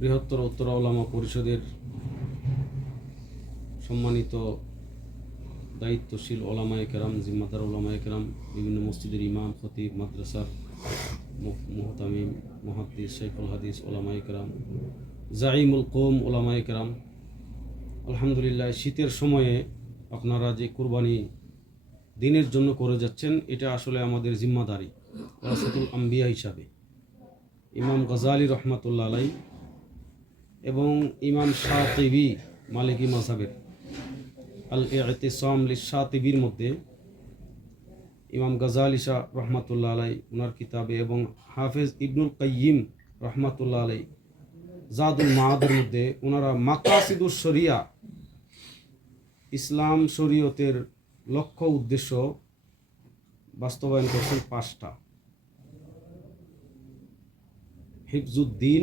বৃহত্তর উত্তর ওলামা পরিষদের সম্মানিত দায়িত্বশীল ওলামায়ে কেরাম, জিম্মাদার ওলামায়ে কেরাম, বিভিন্ন মসজিদের ইমাম, খতিব, মাদ্রাসার মুহ- মুহতামিম, মহাদ্দিস শেখুল হাদিস, ওলামায়ে কেরাম জাইমুল কোম ওলামায়ে কেরাম। আলহামদুলিল্লাহ, শীতের সময়ে আপনারা যে কুরবানি দিনের জন্য করে যাচ্ছেন, এটা আসলে আমাদের জিম্মাদারি। ওয়াসাতুল আম্বিয়া হিসাবে। ইমাম গজালি রহমাতুল্লাহ আলাই এবং ইমাম শাতিবি মালিকি মাসাবের আল এতেসাম শাতিবির মধ্যে ইমাম গজালি শাহ রহমাতুল্লাহ আলাই ওনার কিতাবে এবং হাফেজ ইবনুল কাইয়িম রহমাতুল্লাহ আলাই জাদুল মাহাদের মধ্যে ওনারা মাকাসিদুস শরিয়া, ইসলাম শরীয়তের লক্ষ্য উদ্দেশ্য বাস্তবায়ন করছেন পাঁচটা। হিফজুদ্দিন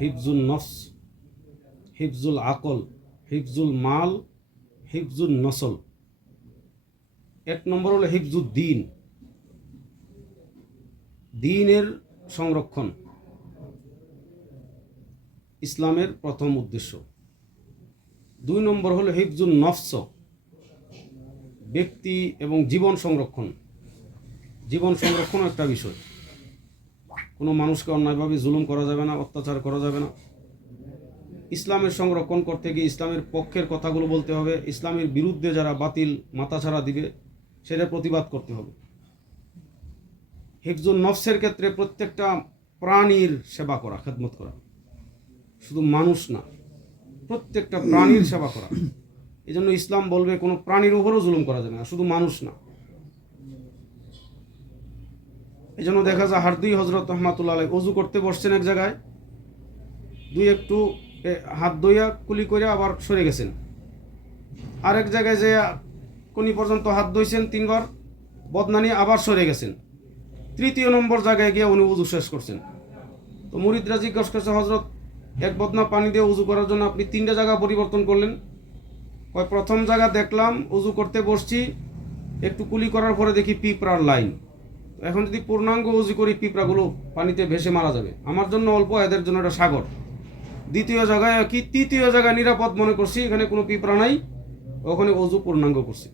হিফজুল নফস হিফজুল আকল হিফজুল মাল হিফজুল নসল এক নম্বর হলো হিফজুদ্দিন। দিনের সংরক্ষণ ইসলামের প্রথম উদ্দেশ্য। দুই নম্বর হলো হিফজুল নফস ব্যক্তি এবং জীবন সংরক্ষণ। জীবন সংরক্ষণ একটা বিষয়। কোনো মানুষকে অন্যায়ভাবে জুলুম করা যাবে না, অত্যাচার করা যাবে না। ইসলামের সংরক্ষণ করতে গিয়ে ইসলামের পক্ষের কথাগুলো বলতে হবে, ইসলামের বিরুদ্ধে যারা বাতিল মাথাছাড়া দিবে, সেটা প্রতিবাদ করতে হবে। হিফজুল নফসের ক্ষেত্রে প্রত্যেকটা প্রাণীর সেবা করা, খেদমত করা। শুধু মানুষ না, প্রত্যেকটা প্রাণীর সেবা করা। এই জন্য ইসলাম বলবে কোনো প্রাণীর উপরও জুলুম করা যাবে না, শুধু মানুষ না। এই জন্য দেখা যায় হারদুই হজরত রহমাতুল্লাহ অজু করতে বসছেন এক জায়গায়। দুই একটু হাত দইয়া কুলি করে আবার সরে গেছেন। আরেক জায়গায় যে কোনি পর্যন্ত হাত ধুইছেন তিনবার বদনানি আবার সরে গেছেন। তৃতীয় নম্বর জায়গায় গিয়ে উনি উজু শেষ করছেন। তো মুরিদরা জিজ্ঞাসা করছে হজরত এক বদনা পানি দিয়ে উজু করার জন্য আপনি তিনটা জায়গা পরিবর্তন করলেন? কয়, প্রথম জায়গা দেখলাম উজু করতে বসছি, একটু কুলি করার পরে দেখি পিঁপড়ার লাইন। এখন যদি পূর্ণাঙ্গ উজু করি পিঁপড়াগুলো পানিতে ভেসে মারা যাবে। আমার জন্য অল্প এদের জন্য একটা সাগর। দ্বিতীয় জায়গায় কি? তৃতীয় জায়গায় নিরাপদ মনে করছি এখানে কোনো পিঁপড়া নাই। ওখানে অজু পূর্ণাঙ্গ করছি।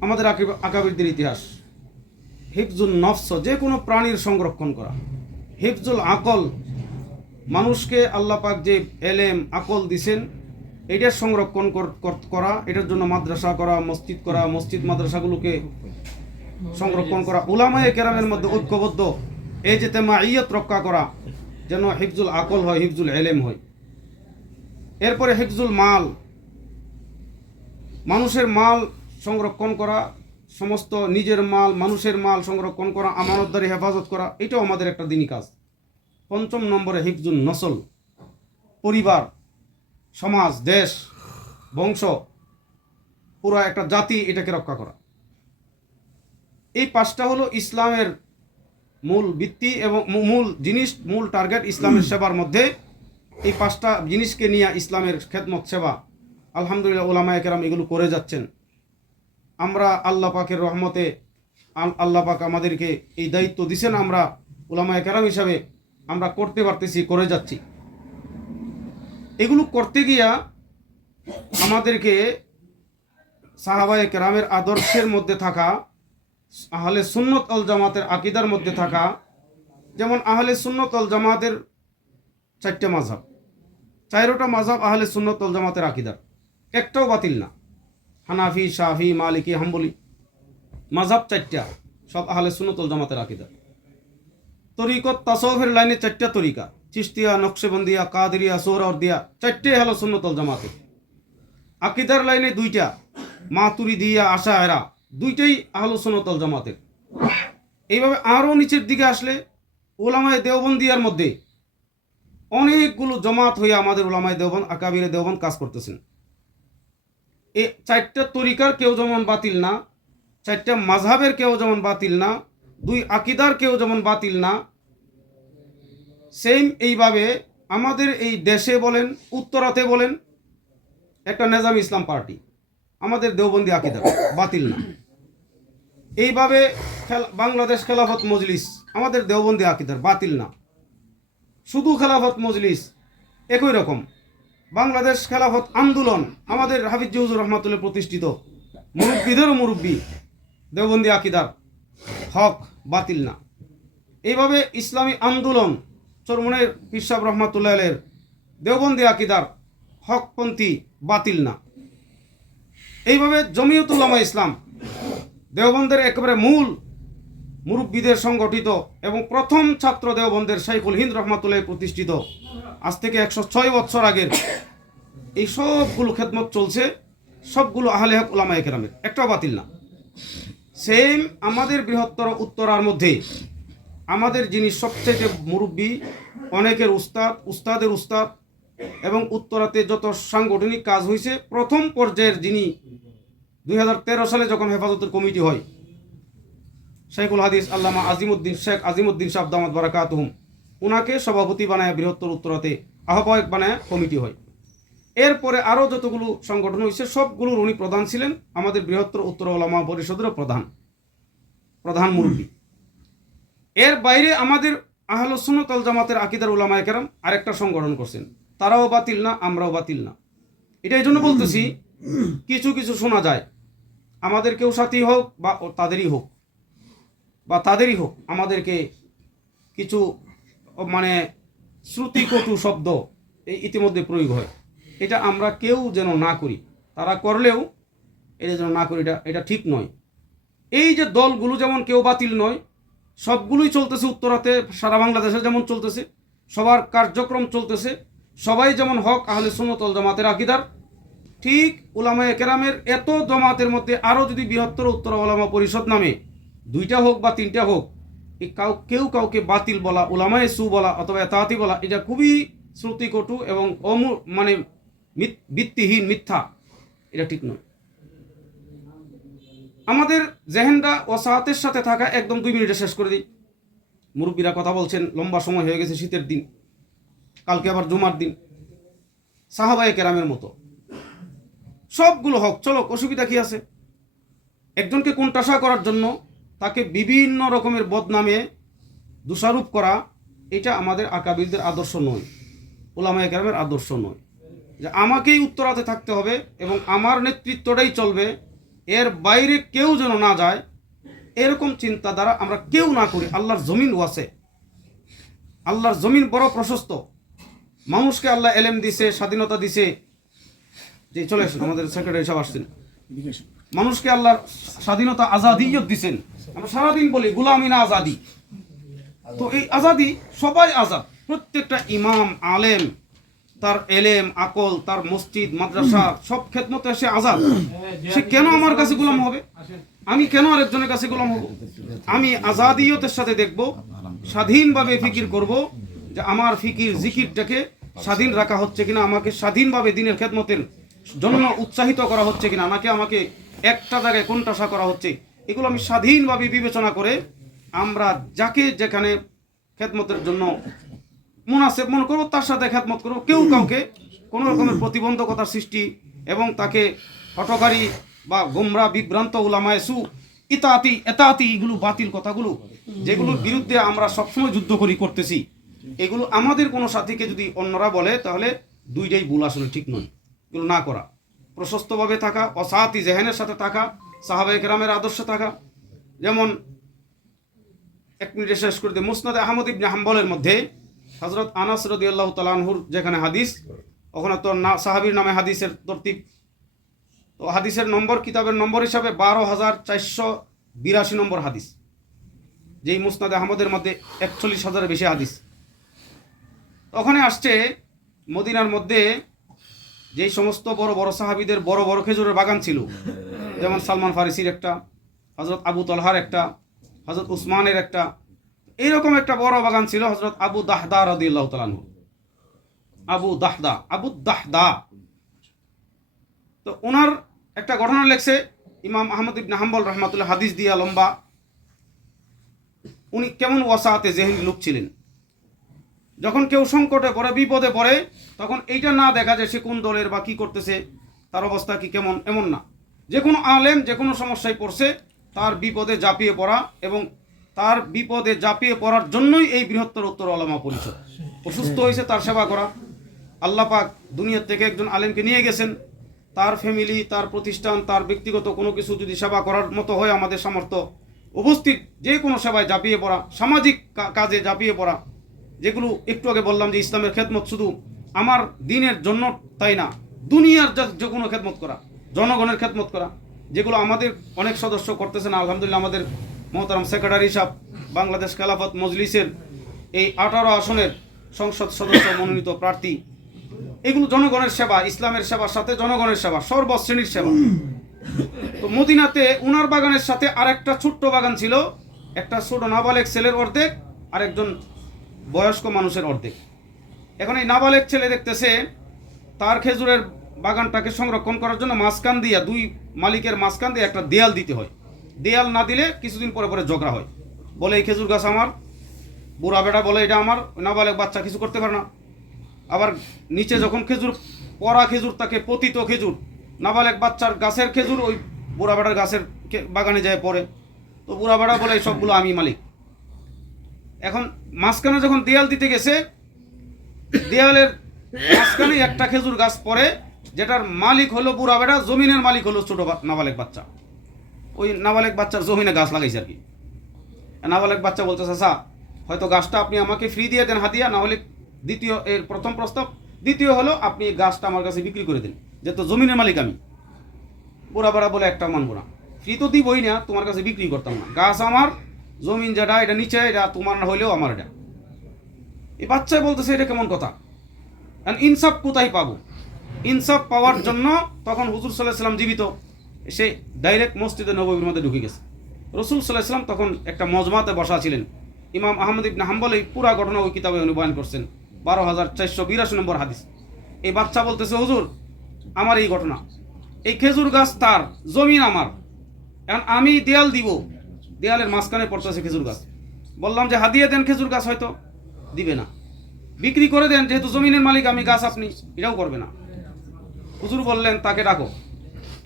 আমাদের আকিব- আকাবিরদের ইতিহাস। হিফজুল নফস যে কোনো প্রাণীর সংরক্ষণ করা। হিফজুল আকল। মানুষকে আল্লাহ পাক যে এলেম আকল দিছেন এটার সংরক্ষণ কর- এটার জন্য মাদ্রাসা করা, মসজিদ করা, মসজিদ মাদ্রাসাগুলোকে সংরক্ষণ করা। উলামায়ে কেরামের মধ্যে ঐক্যবদ্ধ। এই যে তেমাইয়ত রক্ষা করা, যেন হিফজুল আকল হয়, হিফজুল এলেম হয়। এরপরে হিফজুল মাল। মানুষের মাল সংরক্ষণ করা, সমস্ত নিজের মাল, মানুষের মাল সংরক্ষণ করা, আমানতদারি হেফাজত করা, এটাও আমাদের একটা দিনই কাজ। পঞ্চম নম্বরে হিফজুল নসল। পরিবার। সমাজ, দেশ, বংশ, পুরো একটা জাতি এটাকে রক্ষা করা। এই পাঁচটা হলো ইসলামের মূল ভিত্তি এবং মূল জিনিস, মূল টার্গেট ইসলামের সেবার মধ্যে। এই পাঁচটা জিনিসকে নিয়ে ইসলামের খেদমত, সেবা আলহামদুলিল্লাহ ওলামায় একরাম এগুলো করে যাচ্ছেন। আমরা আল্লাহ পাকের রহমতে আল- আল্লাহ পাক আমাদেরকে এই দায়িত্ব দিছেন, আমরা ওলামায় কেরাম হিসাবে আমরা করতে পারতেছি, করে যাচ্ছি। এগুলো করতে গিয়া আমাদেরকে সাহাবায়ে কেরামের আদর্শের মধ্যে থাকা, আহলে সুন্নত অল জামাতের আকিদার মধ্যে থাকা, যেমন আহলে সুন্নত অল জামাতের চারটে মাঝহাব। চারোটা মাঝহাব আহলে সুন্নত অল জামাতের আকিদার। একটাও বাতিল না। হানাফি শাহি মালিকি, হাম্বলি মাঝহাব চারটা, সব আহলে সুন্নত অল জামাতের আকিদার। তরিকত তাসৌফের লাইনে চারটা তরিকা। চিস্তিয়া নকশেবন্দিয়া, কাদরিয়া, সোহরাওয়ার্দিয়া, চারটে হলো সুন্নতল জামাতের আকিদার লাইনে দুইটা মাতুরি দিয়া আশা এরা দুইটাই আহলো সুন্নতল জামাতের। এইভাবে আরও নিচের দিকে আসলে ওলামায় দেওবন্দিয়ার মধ্যে অনেকগুলো জমাত হয়ে আমাদের ওলামায় দেওবন আকাবিরে দেওবন কাজ করতেছেন। এ চারটা তরিকার কেউ যেমন বাতিল না, চারটা মাঝহাবের কেউ যেমন বাতিল না, দুই আকিদার কেউ যেমন বাতিল না সেম এইভাবে আমাদের এই দেশে বলেন, উত্তরাতে বলেন, একটা নেজাম ইসলাম পার্টি। আমাদের দেওবন্দি আকিদা, বাতিল না। এইভাবে বাংলাদেশ খেলাফত মজলিস আমাদের দেওবন্দি আকিদার, বাতিল না। শুধু খেলাফত মজলিস, একই রকম। বাংলাদেশ খেলাফত আন্দোলন আমাদের হাফিজ জহুজুর রহমাতুল্লাহ প্রতিষ্ঠিত। মুরব্বীদেরও মুরব্বী, দেওবন্দি আকিদার হক বাতিল না। এইভাবে ইসলামী আন্দোলন চরমনের পিসাব রহমাতুল্লাহ আলের দেওবন্দি আকিদার হকপন্থী বাতিল না। এইভাবে জমিয়তুল্লামা ইসলাম দেওবন্দের একেবারে মূল মুরব্বীদের সংগঠিত এবং প্রথম ছাত্র দেওবন্দের শাইখুল হিন্দ রহমাতুল্লাহ প্রতিষ্ঠিত আজ থেকে একশো ছয় বছর আগের এই সবগুলো খেদমত চলছে, সবগুলো আহলে হক ওলামা একরামের একটাও বাতিল না। সেম আমাদের বৃহত্তর উত্তরার মধ্যে আমাদের যিনি সবচেয়ে মুরব্বী, অনেকের উস্তাদ, উস্তাদের উস্তাদ এবং উত্তরাতে যত সাংগঠনিক কাজ হয়েছে প্রথম পর্যায়ের যিনি দু হাজার তেরো সালে যখন হেফাজতের কমিটি হয় শেখুল হাদিস আল্লামা আজিমুদ্দিন, শেখ আজিমুদ্দিন শাহ দামাদ বারাকাতহুম, উনাকে সভাপতি বানায় বৃহত্তর উত্তরাতে, আহ্বায়ক বানায় কমিটি হয়। এরপরে আরও যতগুলো সংগঠন হয়েছে সবগুলোর উনি প্রধান ছিলেন আমাদের বৃহত্তর উত্তর ওলামা পরিষদেরও প্রধান প্রধান মুরব্বী। এর বাইরে আমাদের আহল সুন্নতল জামাতের আকিদার উলামায়ে কেরাম আরেকটা সংগঠন করছেন। তারাও বাতিল না, আমরাও বাতিল না। এটা এই জন্য বলতেছি, কিছু কিছু শোনা যায়। আমাদের কেউ সাথী হোক বা তাদেরই হোক, বা তাদেরই হোক, আমাদেরকে কিছু মানে শ্রুতিকটু শব্দ এই ইতিমধ্যে প্রয়োগ হয়। এটা আমরা কেউ যেন না করি। তারা করলেও এটা যেন না করি, এটা এটা ঠিক নয়। এই যে দলগুলো যেমন কেউ বাতিল নয় সবগুলোই চলতেছে উত্তরাতে, সারা বাংলাদেশে যেমন চলতেছে, সবার কার্যক্রম চলতেছে। সবাই যেমন হক, আহলে সুন্নতল জামাতের আকিদার, ঠিক উলামায়ে কেরামের এত জমাতের মধ্যে আরও যদি বৃহত্তর উত্তর ওলামা পরিষদ নামে দুইটা হোক বা তিনটা হোক কাউ, কেউ কাউকে বাতিল বলা, উলামায়ে সু বলা অথবা এতাহাতি বলা, এটা খুবই শ্রুতিকটু এবং অমু মানে ভিত্তিহীন মিথ্যা, এটা ঠিক নয়। আমাদের জেহেনটা ওসাহাতের সাথে থাকা একদম দুই মিনিটে শেষ করে দিই। মুরব্বীরা কথা বলছেন, লম্বা সময় হয়ে গেছে শীতের দিন। কালকে আবার জুমার দিন। সাহাবায়ে কেরামের মতো। সবগুলো হক চলো অসুবিধা কি আছে? একজনকে কোণঠাসা করার জন্য তাকে বিভিন্ন রকমের বদনামে দোষারোপ করা, এটা আমাদের আকাবিরদের আদর্শ নয়। ওলামা একরামের আদর্শ নয়। যে আমাকেই উত্তরাতে থাকতে হবে এবং আমার নেতৃত্বটাই চলবে এর বাইরে কেউ যেন না যায়, এরকম চিন্তা দ্বারা আমরা কেউ না করি। আল্লাহর জমিন ওয়াসে আল্লাহর জমিন বড় প্রশস্ত। মানুষকে আল্লাহ এলেম দিছে, স্বাধীনতা দিছে। যে, চলে আসুন, আমাদের সেক্রেটারি সাহেব আসছেন। মানুষকে আল্লাহর স্বাধীনতা আজাদিয়ত দিছেন। আমরা সারাদিন বলি গুলামি না আজাদি। তো এই আজাদি সবাই আজাদ। প্রত্যেকটা ইমাম, আলেম তার এলেম, আকল, তার মসজিদ, মাদ্রাসা, সব খেদমতে সে আজাদ। সে কেন আমার কাছে গোলাম হবে? আমি কেন আরেকজনের কাছে গোলাম হব? আমি আজাদিয়তের সাথে দেখব, স্বাধীনভাবে ফিকির করব যে আমার ফিকির, জিকিরটাকে স্বাধীন রাখা হচ্ছে কিনা, আমাকে স্বাধীনভাবে দিনের খেদমতের জন্য উৎসাহিত করা হচ্ছে কিনা, নাকি আমাকে একটা জায়গায় কোনটাসা করা হচ্ছে? এগুলো আমি স্বাধীনভাবে বিবেচনা করে আমরা যাকে যেখানে খেদমতের জন্য মুনাসেব মনে করব তার সাথে খেদমত করব কেউ কাউকে কোনো রকমের প্রতিবন্ধকতার সৃষ্টি এবং তাকে হটকারী বা গোমরা, বিভ্রান্ত, উলামায় সু, ইতাতি, এতাতি, এগুলো বাতিল কথাগুলো, যেগুলোর বিরুদ্ধে আমরা সবসময় যুদ্ধ করি, করতেছি, এগুলো আমাদের কোনো সাথীকে যদি অন্যরা বলে, তাহলে দুইটাই ভুল আসলে, ঠিক নয়। এগুলো না করা। প্রশস্তভাবে থাকা অসাহাতি জেহেনের সাথে থাকা সাহাবে কেরামের আদর্শে থাকা, যেমন এক মিনিটে শেষ করে দিই মুসনাদ আহমদ ইবনে হাম্বলের মধ্যে হজরত আনাস রদি আল্লাহ তালানহুর যেখানে হাদিস, ওখানে তোর না, সাহাবির নামে হাদিসের তরতিব। তো হাদিসের নম্বর, কিতাবের নম্বর হিসাবে বারো হাজার চারশো বিরাশি নম্বর হাদিস। যেই মুসনাদ আহমদের মধ্যে একচল্লিশ হাজারের বেশি হাদিস। ওখানে আসছে মদিনার মধ্যে যেই সমস্ত বড় বড় সাহাবিদের বড় বড় খেজুরের বাগান ছিল। যেমন সালমান ফারিসির একটা হজরত আবু তলহার একটা হজরত উসমানের একটা এইরকম একটা বড় বাগান ছিল হজরত আবু দাহদা রদিল্লাহ তালানহু আবু দাহদা আবু দাহদা। তো ওনার একটা ঘটনা লেখছে, ইমাম আহমদ ইবনে হাম্বল রহমাতুল্লাহ হাদিস দিয়া লম্বা। উনি কেমন ওয়াসাতে জেহেন লোক ছিলেন। যখন কেউ সংকটে পড়ে, বিপদে পড়ে, তখন এইটা না দেখা যায় সে কোন দলের বা কি করতেছে, তার অবস্থা কি কেমন, এমন না। যে কোনো আলেম, যে কোনো সমস্যায় পড়ছে, তার বিপদে ঝাঁপিয়ে পড়া এবং তার বিপদে জাপিয়ে পড়ার জন্যই এই বৃহত্তর উত্তর আলামা পরিষদ অসুস্থ হয়েছে তার সেবা করা। আল্লাহ পাক দুনিয়ার থেকে একজন আলেমকে নিয়ে গেছেন। তার ফ্যামিলি তার প্রতিষ্ঠান, তার ব্যক্তিগত কোনো কিছু যদি সেবা করার মতো হয় আমাদের সামর্থ্য, উপস্থিত যে কোনো সেবায় ঝাঁপিয়ে পড়া, সামাজিক কাজে ঝাঁপিয়ে পড়া, যেগুলো একটু আগে বললাম যে ইসলামের খেদমত শুধু আমার দিনের জন্য তাই না, দুনিয়ার যা- যে কোনো খেদমত করা, জনগণের খেদমত করা, যেগুলো আমাদের অনেক সদস্য করতেছেন, আলহামদুলিল্লাহ আমাদের মহতারাম সেক্রেটারি সাহেব, বাংলাদেশ খেলাফত মজলিসের এই আঠারো আসনের সংসদ সদস্য মনোনীত প্রার্থী। এগুলো জনগণের সেবা, ইসলামের সেবার সাথে জনগণের সেবা, সর্বশ্রেণীর সেবা। তো মদিনাতে উনার বাগানের সাথে আরেকটা ছোট্ট বাগান ছিল, একটা ছোট নাবালেক ছেলের অর্ধেক আর একজন বয়স্ক মানুষের অর্ধেক। এখন এই নাবালেক ছেলে দেখতেছে, তার খেজুরের বাগানটাকে সংরক্ষণ করার জন্য মাঝখান দিয়া, দুই মালিকের মাঝখান দিয়ে একটা দেয়াল দিতে হয়। দেয়াল না দিলে কিছুদিন পরে পরে ঝগড়া হয়। বলে, এই খেজুর গাছ আমার, বুড়া বেটা বলে এটা আমার, নাবালেক বাচ্চা কিছু করতে পারে না। আবার নিচে যখন খেজুর পরা খেজুর, তাকে পতিত খেজুর, নাবালেক বাচ্চার গাছের খেজুর, ওই বুড়া বেটার গাছের বাগানে যায় পড়ে তো বুড়া বেটা বলে, এই সবগুলো আমি মালিক। এখন মাঝখানে যখন দেয়াল দিতে গেছে, দেয়ালের মাঝখানে একটা খেজুর গাছ পড়ে, যেটার মালিক হলো বুড়া বেটা, জমিনের মালিক হলো ছোটো নাবালেক বাচ্চা। ওই নাবালেক বাচ্চার জমিনে গাছ লাগাইছে আর কি। নাবালেক বাচ্চা বলতে চাচা হয়তো গাছটা আপনি আমাকে ফ্রি দিয়ে দেন হাতিয়া না হলে দ্বিতীয়, এর প্রথম প্রস্তাব। দ্বিতীয় হলো, আপনি গাছটা আমার কাছে বিক্রি করে দিন যেহেতু জমিনের মালিক আমি। বুড়া বেড়া বলে, একটা মানবো না। ফ্রি তো দিবই না, তোমার কাছে বিক্রি করতাম না। গাছ আমার, জমিন যেটা, এটা নিচে, এটা তোমার হইলেও আমার এটা। এই বাচ্চায় বলতেছে, এটা কেমন কথা? ইনসাফ কোথায় পাবো? ইনসাফ পাওয়ার জন্য তখন হুজুর সাল্লাহ সাল্লাম জীবিত। সে ডাইরেক্ট মসজিদে নবীর মধ্যে ঢুকে গেছে। রসুল সাল্লাহ সাল্লাম তখন একটা মজমাতে বসা ছিলেন। ইমাম আহমদ ইবনে হাম্বল এই পুরা ঘটনা ওই কিতাবে অনুবায়ন করছেন। বারো হাজার চারশো বিরাশি নম্বর হাদিস। এই বাচ্চা বলতেছে, হুজুর, আমার এই ঘটনা। এই খেজুর গাছ তার, জমিন আমার। এখন আমি দেয়াল দিব। দেয়ালের মাঝখানে পড়তেছে খেজুর গাছ। বললাম যে, হাদিয়ে দেন খেজুর গাছ হয়তো। দিবে না। বিক্রি করে দেন, যেহেতু জমিনের মালিক, আমি গাছ আপনি, এটাও করবে না। হুজুর বললেন, তাকে ডাকো।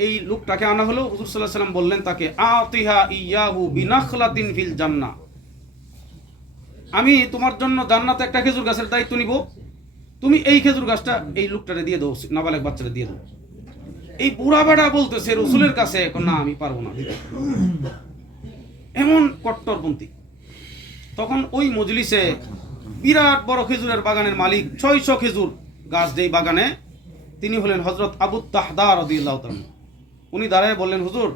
এই লোকটাকে আনা হলো, হুজুর সাল্লাহ সাল্লাম বললেন তাকে, আতিহা ইয়াহু বিনাখলাতিন ফিল জান্না আমি তোমার জন্য জান্নাতে একটা খেজুর গাছের দায়িত্ব নিব। তুমি এই খেজুর গাছটা এই লোকটারে দিয়ে দাও, নাবালেক বাচ্চাটা দিয়ে দাও। এই বুড়া বেড়া বলতেছে, রসুলের কাছে এখন না, আমি পারব না। এমন কট্টরপন্থী। তখন ওই মজলিসে বিরাট বড় খেজুরের বাগানের মালিক, ছয়শো খেজুর গাছ যেই বাগানে, তিনি হলেন হজরত আবু তাহদা রদিল্লাহ উনি দাঁড়ায় বললেন, হুজুর,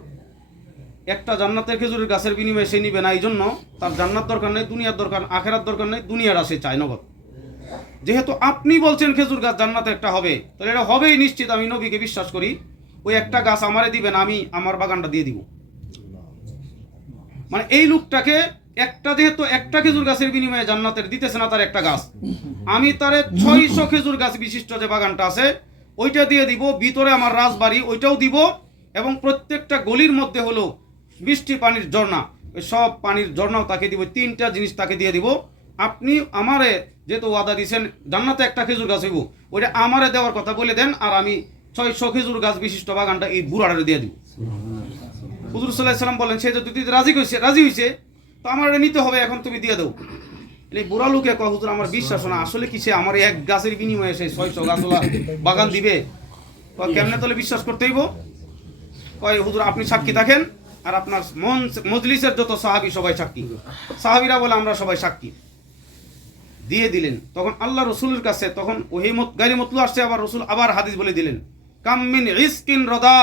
একটা জান্নাতের খেজুরের গাছের বিনিময়ে সে নিবে না এই জন্য তার জান্নাত দরকার নেই, দুনিয়ার দরকার আখেরার দরকার নেই, দুনিয়ার সে চায় নগদ। যেহেতু আপনি বলছেন খেজুর গাছ জান্নাতে একটা হবে, তাহলে এটা হবেই নিশ্চিত, আমি নবীকে বিশ্বাস করি, ওই একটা গাছ আমারে দিবেন, আমি আমার বাগানটা দিয়ে দিব। মানে এই লোকটাকে একটা যেহেতু একটা খেজুর গাছের বিনিময়ে জান্নাতের দিতেছে না, তার একটা গাছ। আমি তারে ছয়শো খেজুর গাছ বিশিষ্ট যে বাগানটা আছে, ওইটা দিয়ে দিব, ভিতরে আমার রাজবাড়ি, ওইটাও দিব এবং প্রত্যেকটা গলির মধ্যে হলো বৃষ্টি পানির ঝর্ণা। সব পানির ঝর্ণাও তাকে দিব, তিনটা জিনিস তাকে দিয়ে দিব। আপনি আমারে যেহেতু ওয়াদা দিয়েছেন জান্নাতে একটা খেজুর গাছ হইব, ওইটা আমারে দেওয়ার কথা বলে দেন আর আমি ছয়শো খেজুর গাছ বিশিষ্ট বাগানটা এই বুড়ারে দিয়ে দিব। হুজুর সাল্লাহ সাল্লাম বলেন, সে যদি রাজি হয়েছে রাজি হয়েছে তো আমার এটা নিতে হবে, এখন তুমি দিয়ে দাও। এই বুড়া লোকে কয়, হুজুর, আমার বিশ্বাস না, আসলে কি সে আমার এক গাছের বিনিময়ে সে ছয়শো গাছওয়ালা বাগান দিবে? কেমনে তাহলে বিশ্বাস করতে হইব? কয়, হুজুর, আপনি সাক্ষী থাকেন? আর আপনার মন মজলিসের যত সাহাবি, সবাই সাক্ষী। সাহাবিরা বলে, আমরা সবাই সাক্ষী। দিয়ে দিলেন। তখন আল্লাহ রসুলের কাছে তখন ওহি মত গাড়ি মতলু আসছে, আবার রসুল আবার হাদিস বলে দিলেন কাম্মিন রিস্কিন রদা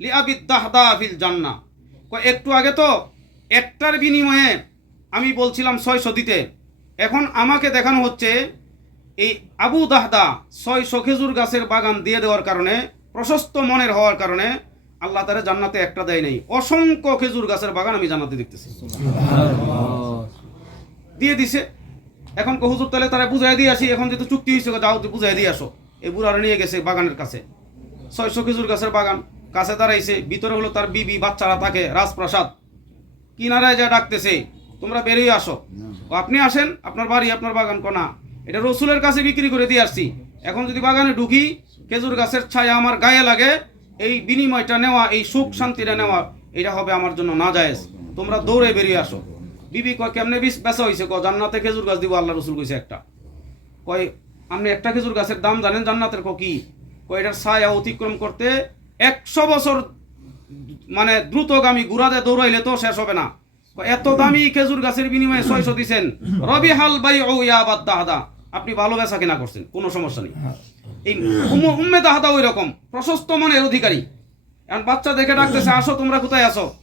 লিআবিদ দাহদা ফিল জান্নাহ। কয়, একটু আগে তো একটার বিনিময়ে আমি বলছিলাম ছয়শো দিতে। এখন আমাকে দেখানো হচ্ছে, এই আবু দাহদা ছয় খেজুর গাছের বাগান দিয়ে দেওয়ার কারণে, প্রশস্ত মনের হওয়ার কারণে আল্লাহ তারা জান্নাতে একটা দেয় নাই। অসংখ্য খেজুর গাছের বাগান আমি জান্নাতে দেখতেছি। দিয়ে দিছে। এখন হুজুর, তাহলে তারা বুঝাই দিয়ে আসি। এখন যেহেতু চুক্তি হয়েছে যাও বুঝাই দিয়ে আসো। এই বুড়ারা নিয়ে গেছে বাগানের কাছে। ছয়শো খেজুর গাছের বাগান, কাছে দাঁড়াইছে। ভিতরে হলো তার বিবি, বাচ্চারা থাকে, রাজপ্রাসাদ। কিনারায় যা ডাকতেছে, তোমরা বেরিয়ে আসো। আপনি আসেন, আপনার বাড়ি, আপনার বাগান কোনা এটা রসুলের কাছে বিক্রি করে দিয়ে আসছি। এখন যদি বাগানে ঢুকি, খেজুর গাছের ছায়া আমার গায়ে লাগে এই বিনিময়টা নেওয়া, এই সুখ শান্তিটা নেওয়া, এটা হবে আমার জন্য না জায়েজ তোমরা দৌড়ে বেরিয়ে আসো। বিবি কয়, কেমনে বিষ বেচা হয়েছে ক জান্নাতে খেজুর গাছ দিব, আল্লাহ রসুল কইছে একটা। কয়, আপনি একটা খেজুর গাছের দাম জানেন, জান্নাতের ক কি? কয়, এটার ছায়া অতিক্রম করতে একশো বছর মানে দ্রুতগামী গুড়াতে দৌড়াইলে তো শেষ হবে না। এত দামি খেজুর গাছের বিনিময়ে ছয়শো দিচ্ছেন রবি হাল বাই ও ইয়াবাদ দাহাদা। আপনি ভালো বেচা কিনা করছেন, কোনো সমস্যা নেই। এই উম- উম্মে দাহাদা ওই রকম প্রশস্ত মনের অধিকারী। এখন বাচ্চা দেখে ডাকতেছে, আসো, তোমরা কোথায় আসো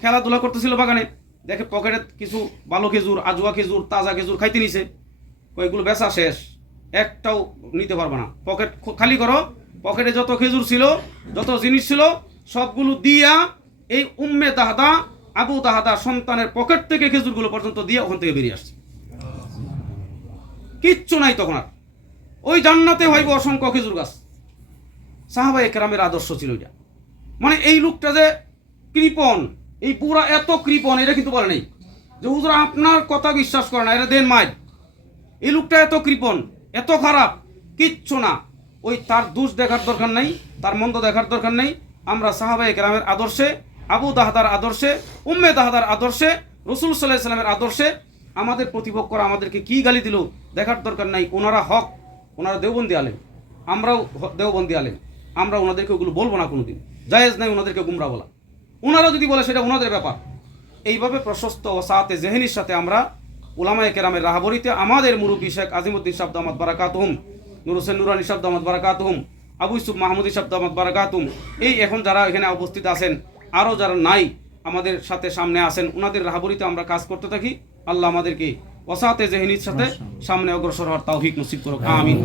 খেলাধুলা করতেছিল বাগানে। দেখে পকেটে কিছু ভালো খেজুর, আজুয়া খেজুর, তাজা খেজুর খাইতে নিছে। কয়েকগুলো বেচা শেষ। একটাও নিতে পারবে না। পকেট খালি করো। পকেটে যত খেজুর ছিল, যত জিনিস ছিল, সবগুলো দিয়া এই উম্মে তাহাদা আবু তাহাদা সন্তানের পকেট থেকে খেজুরগুলো পর্যন্ত দিয়ে ওখান থেকে বেরিয়ে আসছে। কিচ্ছু নাই তখন আর। ওই জান্নাতে হইব অসংখ্য খেজুর গাছ। সাহাবা একরামের আদর্শ ছিল এটা। মানে এই লোকটা যে কৃপণ, এই পুরা এত কৃপণ, এটা কিন্তু বলে নেই। যে হুজুর, আপনার কথা বিশ্বাস করে না, এটা দেন মাইল। এই লোকটা এত কৃপণ, এত খারাপ, কিচ্ছু না। ওই তার দোষ দেখার দরকার নেই, তার মন্দ দেখার দরকার নেই। আমরা সাহাবাই গ্রামের আদর্শে, আবু দাহাদার আদর্শে, উম্মে দাহাদার আদর্শে রসুল সাল্লাহ সাল্লামের আদর্শে আমাদের প্রতিপক্ষরা আমাদেরকে কি গালি দিল দেখার দরকার নাই। ওনারা হক। ওনারা দেওবন্দি আলেন আমরাও দেওবন্দি আলেন আমরা ওনাদেরকে ওগুলো বলব না কোনোদিন। জায়েজ নাই ওনাদেরকে গুমরা বলা। ওনারা যদি বলে সেটা ওনাদের ব্যাপার। এইভাবে প্রশস্ত ও সাথে জেহেনির সাথে আমরা উলামায়ে কেরামের রাহাবরিতে আমাদের মুরব্বী শেখ আজিমুদ্দিন শাব্দ আহমদ বারাকাতুহুম, নুর হোসেন নুরানি শাব্দ আহমদ বারাকাতুহুম, আবু ইসুফ মাহমুদি শাব্দ আহমদ বারাকাতুম এই এখন যারা এখানে উপস্থিত আছেন, আরও যারা নাই আমাদের সাথে সামনে আসেন ওনাদের রাহাবরিতে আমরা কাজ করতে থাকি। আল্লাহ আমাদেরকে ওসাতে জেহেনির সাথে সামনে অগ্রসর হওয়ার তাওফিক নসিব করুক। আমিন।